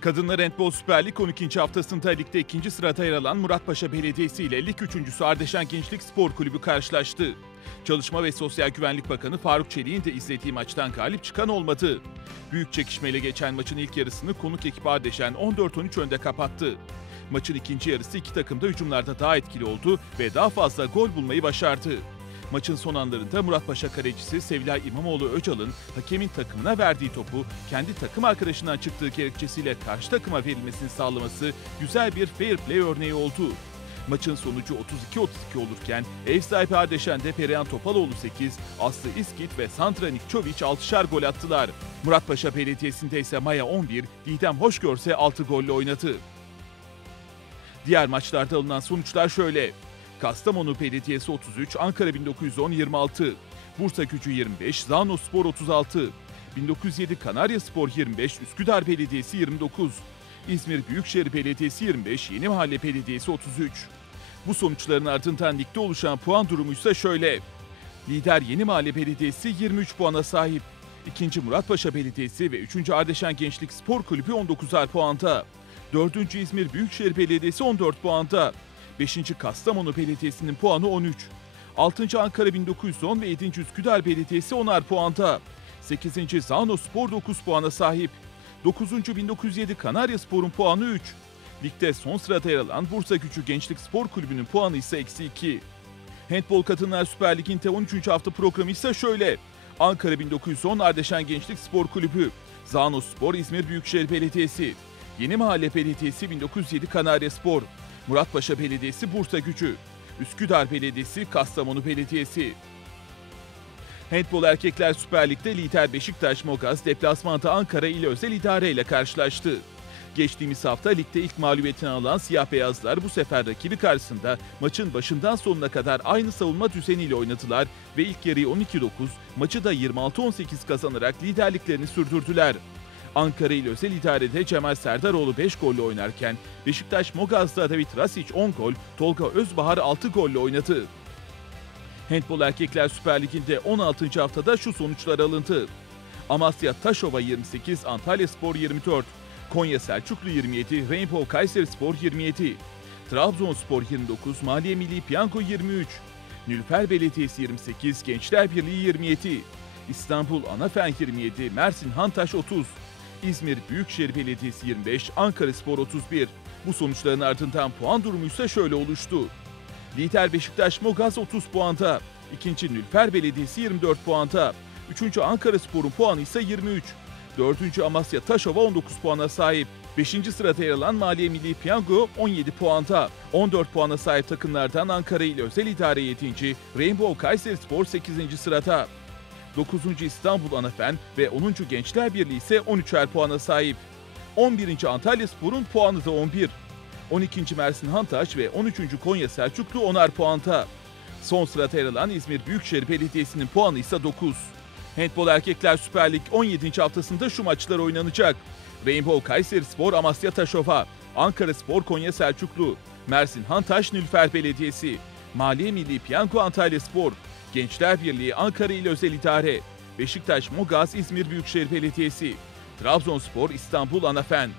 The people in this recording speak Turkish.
Kadınlar Handbol Süper Lig 12. haftasında ligde ikinci sırada yer alan Muratpaşa Belediyesi ile lig üçüncüsü Ardeşen Gençlik Spor Kulübü karşılaştı. Çalışma ve Sosyal Güvenlik Bakanı Faruk Çelik'in de izlediği maçtan galip çıkan olmadı. Büyük çekişmeyle geçen maçın ilk yarısını konuk ekip Ardeşen 14-13 önde kapattı. Maçın ikinci yarısı iki takım da hücumlarda daha etkili oldu ve daha fazla gol bulmayı başardı. Maçın son anlarında Muratpaşa kalecisi Sevilay İmamoğlu Öcal'ın hakemin takımına verdiği topu kendi takım arkadaşından çıktığı gerekçesiyle karşı takıma verilmesini sağlaması güzel bir fair play örneği oldu. Maçın sonucu 32-32 olurken ev sahibi Ardeşen'de Perihan Topaloğlu 8, Aslı İskit ve Sandra Nikçoviç 6'şar gol attılar. Muratpaşa Belediyesi'nde ise Maya 11, Didem Hoşgörse 6 golle oynadı. Diğer maçlarda alınan sonuçlar şöyle. Kastamonu Belediyesi 33, Ankara 1910 26, Bursa Gücü 25, Zano Spor 36, 1907 Kanarya Spor 25, Üsküdar Belediyesi 29, İzmir Büyükşehir Belediyesi 25, Yeni Mahalle Belediyesi 33. Bu sonuçların ardından ligde oluşan puan durumu ise şöyle. Lider Yeni Mahalle Belediyesi 23 puana sahip. İkinci Muratpaşa Belediyesi ve 3. Ardeşen Gençlik Spor Kulübü 19'ar puanda. 4. İzmir Büyükşehir Belediyesi 14 puanda. 5. Kastamonu Belediyesi'nin puanı 13. 6. Ankara 1910 ve 7. Üsküdar Belediyesi 10'ar puanda. 8. Zano Spor 9 puana sahip. 9. 1907 Kanarya Spor'un puanı 3. Ligde son sırada yer alan Bursa Gücü Gençlik Spor Kulübü'nün puanı ise eksi 2. Handbol Kadınlar Süper Ligi'nde 13. hafta programı ise şöyle. Ankara 1910 Ardeşen Gençlik Spor Kulübü, Zano Spor İzmir Büyükşehir Belediyesi, Yeni Mahalle Belediyesi 1907 Kanarya Spor, Muratpaşa Belediyesi Bursa Gücü, Üsküdar Belediyesi Kastamonu Belediyesi. Handbol Erkekler Süper Lig'de lider Beşiktaş Mogaz deplasmanda Ankara ile özel idare ile karşılaştı. Geçtiğimiz hafta ligde ilk mağlubiyetini alan siyah beyazlar bu sefer rakibi karşısında maçın başından sonuna kadar aynı savunma düzeniyle oynadılar ve ilk yarıyı 12-9, maçı da 26-18 kazanarak liderliklerini sürdürdüler. Ankara ile özel idarede Cemal Serdaroğlu 5 golle oynarken Beşiktaş Mogaz'da David Rasic 10 gol, Tolga Özbahar 6 golle oynadı. Handbol Erkekler Süper Ligi'nde 16. haftada şu sonuçlar alındı. Amasya Taşova 28, Antalya Spor 24, Konya Selçuklu 27, Rainbow Kayseri Spor 27, Trabzonspor 29, Maliye Milli Piyango 23, Nülfer Belediyesi 28, Gençler Birliği 27, İstanbul Anafen 27, Mersin Hantaş 30, İzmir Büyükşehir Belediyesi 25, Ankara Spor 31. Bu sonuçların ardından puan durumu ise şöyle oluştu. Lider Beşiktaş Mogaz 30 puanda, ikinci Nülfer Belediyesi 24 puanda, üçüncü Ankara Spor'un puanı ise 23. Dördüncü Amasya Taşova 19 puana sahip. 5. sırada yer alan Maliye Milli Piyango 17 puanda. 14 puana sahip takımlardan Ankara ile özel idare 7. Rainbow Kayseri Spor 8. sırada. 9. İstanbul Anafen ve 10. Gençler Birliği ise 13'er puana sahip. 11. Antalya Spor'un puanı da 11. 12. Mersin Hantaş ve 13. Konya Selçuklu 10'ar puanta. Son sırada yer alan İzmir Büyükşehir Belediyesi'nin puanı ise 9. Handbol Erkekler Süper Lig 17. haftasında şu maçlar oynanacak. Rainbow Kayseri Spor Amasya Taşova, Ankara Spor Konya Selçuklu, Mersin Hantaş Nülfer Belediyesi, Maliye Milli Piyango Antalya Spor, Gençler Birliği Ankara ile Özel İdare, Beşiktaş Mogaz İzmir Büyükşehir Belediyesi, Trabzonspor İstanbul Anafen.